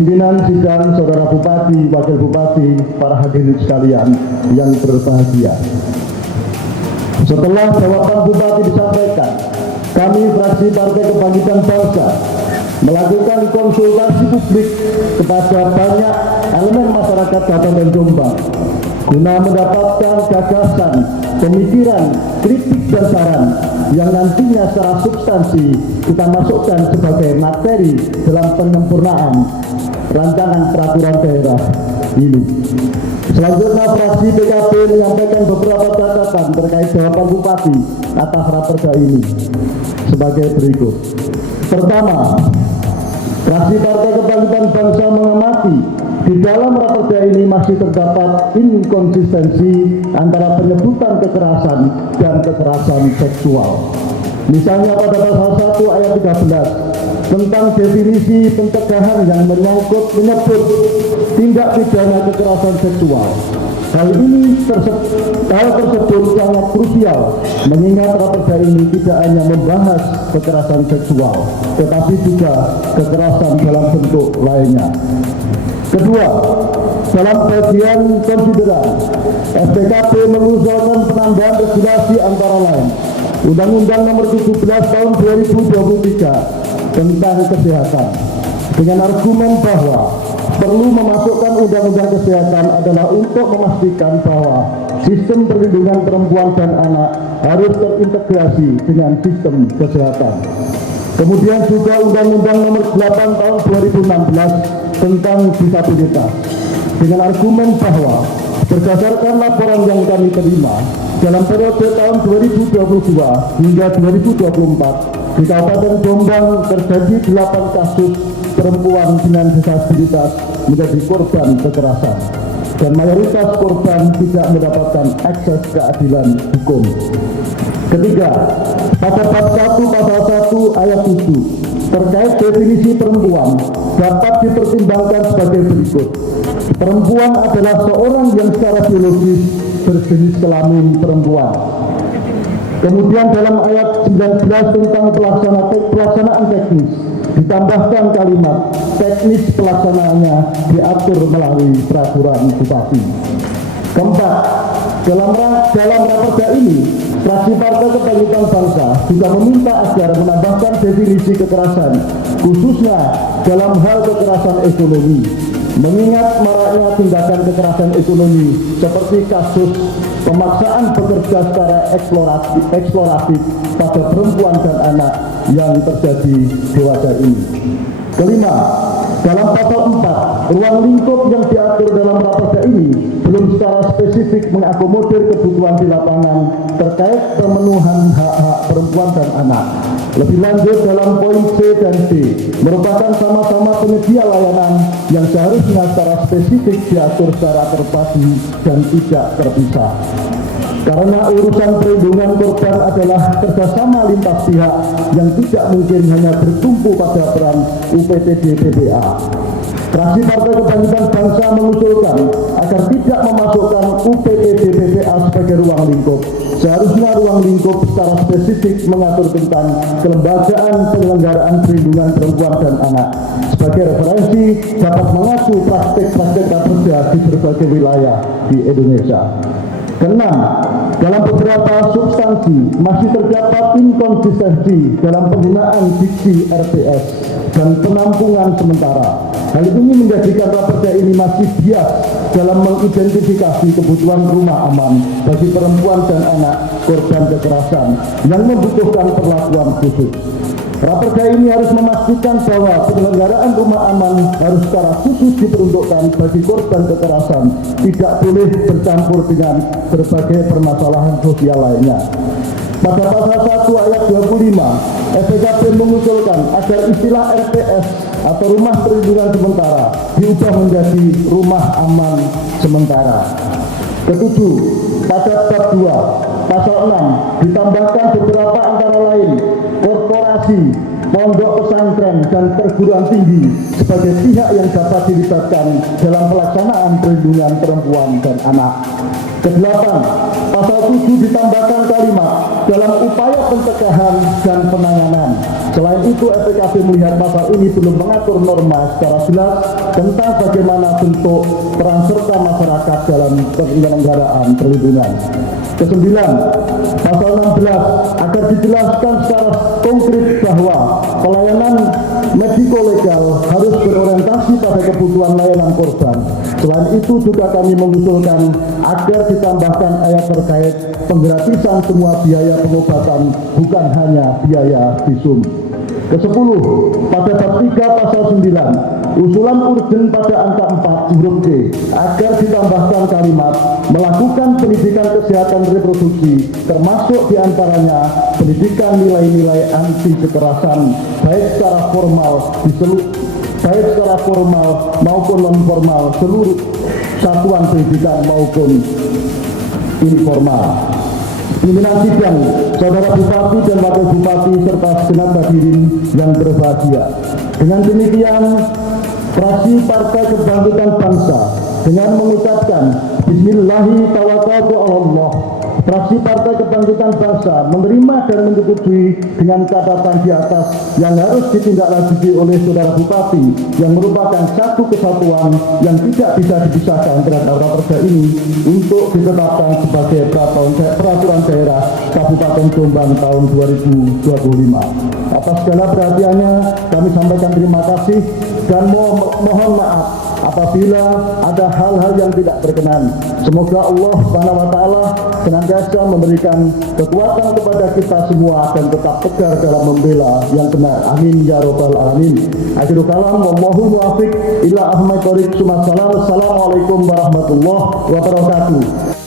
Pimpinan sidang, saudara bupati, wakil bupati, para hadirin sekalian yang berbahagia. Setelah jawaban bupati disampaikan, kami fraksi Partai Kebangkitan Bangsa melakukan konsultasi publik kepada banyak elemen masyarakat Kabupaten Jombang guna mendapatkan gagasan, pemikiran, kritik dan saran yang nantinya secara substansi kita masukkan sebagai materi dalam penyempurnaan rancangan peraturan daerah ini. Selanjutnya fraksi PKB menyampaikan beberapa catatan terkait jawaban bupati atas raperda ini sebagai berikut. Pertama, fraksi Partai Kebangkitan Bangsa mengamati di dalam raperda ini masih terdapat inkonsistensi antara penyebutan kekerasan dan kekerasan seksual. Misalnya pada pasal 1 ayat 13 tentang definisi pencegahan yang menyebut tindak pidana kekerasan seksual. Hal tersebut sangat krusial mengingat raperda ini tidak hanya membahas kekerasan seksual, tetapi juga kekerasan dalam bentuk lainnya. Kedua, dalam bagian konsideran, FPKB mengusulkan penambahan regulasi antara lain Undang-Undang Nomor 17 Tahun 2023 tentang kesehatan dengan argumen bahwa perlu memasukkan undang-undang kesehatan adalah untuk memastikan bahwa sistem perlindungan perempuan dan anak harus terintegrasi dengan sistem kesehatan. Kemudian juga Undang-Undang Nomor 8 Tahun 2016 tentang disabilitas dengan argumen bahwa berdasarkan laporan yang kami terima dalam periode tahun 2022 hingga 2024 di Kabupaten Jombang terjadi 8 kasus perempuan dengan disabilitas menjadi korban kekerasan dan mayoritas korban tidak mendapatkan akses keadilan hukum. Ketiga, pada bab 1 pasal 1 ayat 7 terkait definisi perempuan dapat dipertimbangkan sebagai berikut. Perempuan adalah seorang yang secara biologis berjenis kelamin perempuan. Kemudian dalam ayat 19 tentang pelaksanaan teknis ditambahkan kalimat teknis pelaksanaannya diatur melalui peraturan bupati. Keempat, dalam raperda ini fraksi Partai Kebangkitan Bangsa juga meminta agar menambahkan definisi kekerasan khususnya dalam hal kekerasan ekonomi, mengingat maraknya tindakan kekerasan ekonomi seperti kasus pemaksaan bekerja secara eksploratif pada perempuan dan anak yang terjadi dewasa ini. Kelima, dalam pasal 4, ruang lingkup yang diatur dalam raperda ini belum secara spesifik mengakomodir kebutuhan di lapangan terkait pemenuhan hak-hak perempuan dan anak. Lebih lanjut dalam poin C dan D merupakan sama-sama penyedia layanan yang seharusnya secara spesifik diatur secara terpadu dan tidak terpisah. Karena urusan perlindungan korban adalah kerjasama lintas pihak yang tidak mungkin hanya bertumpu pada peran UPTD BPA. Fraksi Partai Kebangkitan Bangsa mengusulkan agar tidak memasukkan UPTD BPA sebagai ruang lingkup. Seharusnya ruang lingkup secara spesifik mengatur tentang kelembagaan penyelenggaraan perlindungan perempuan dan anak. Sebagai referensi dapat mengacu praktik-praktik raperda di berbagai wilayah di Indonesia. Keenam, dalam beberapa substansi masih terdapat inkonsistensi dalam penggunaan diksi RPS dan penampungan sementara. Hal ini menjadikan raperda ini masih bias dalam mengidentifikasi kebutuhan rumah aman bagi perempuan dan anak korban kekerasan yang membutuhkan perlakuan khusus. Raperda ini harus memastikan bahwa penyelenggaraan rumah aman harus secara khusus diperuntukkan bagi korban kekerasan, tidak boleh bercampur dengan berbagai permasalahan sosial lainnya. Pada pasal 1 ayat 25, FPKB mengusulkan agar istilah RPS atau rumah perlindungan sementara diubah menjadi rumah aman sementara. Ketujuh, pada bab 2, pasal 6 ditambahkan beberapa antara lain korporasi, pondok pesantren, dan perguruan tinggi sebagai pihak yang dapat dilibatkan dalam pelaksanaan perlindungan perempuan dan anak. Kedelapan, pasal 7 ditambahkan kalimat dalam upaya pencegahan dan penanganan. Selain itu, FPKB melihat pasal ini belum mengatur norma secara jelas tentang bagaimana bentuk peran serta masyarakat dalam penyelenggaraan perlindungan. Kesembilan, pasal 16 agar dijelaskan secara konkret bahwa pelayanan mediko-legal harus berorientasi pada kebutuhan layanan korban. Selain itu juga kami mengusulkan agar ditambahkan ayat terkait penggratisan semua biaya pengobatan, bukan hanya biaya visum. Kesepuluh, pada bab 3 pasal 9, usulan urgen pada angka 4 huruf D agar ditambahkan kalimat melakukan pendidikan kesehatan reproduksi, termasuk diantaranya pendidikan nilai-nilai anti kekerasan, baik secara formal maupun non formal seluruh satuan pendidikan maupun informal. Pimpinan sidang, Saudara Bupati dan Wakil Bupati serta segenap hadirin yang berbahagia. Dengan demikian, fraksi Partai Kebangkitan Bangsa dengan mengucapkan Bismillahirrahmanirrahim, fraksi Partai Kebangkitan Bangsa menerima dan menyetujui dengan catatan di atas yang harus ditindaklanjuti oleh Saudara Bupati yang merupakan satu kesatuan yang tidak bisa dipisahkan terhadap raperda ini untuk ditetapkan sebagai peraturan daerah Kabupaten Jombang tahun 2025. Atas segala perhatiannya kami sampaikan terima kasih dan mohon maaf apabila ada hal-hal yang tidak berkenan. Semoga Allah SWT senantiasa memberikan kekuatan kepada kita semua dan tetap tegar dalam membela yang benar. Amin ya robbal alamin. Akhirul kalam, wallahu muwaffiq ila ahmad thoriq. Assalamualaikum warahmatullahi wabarakatuh.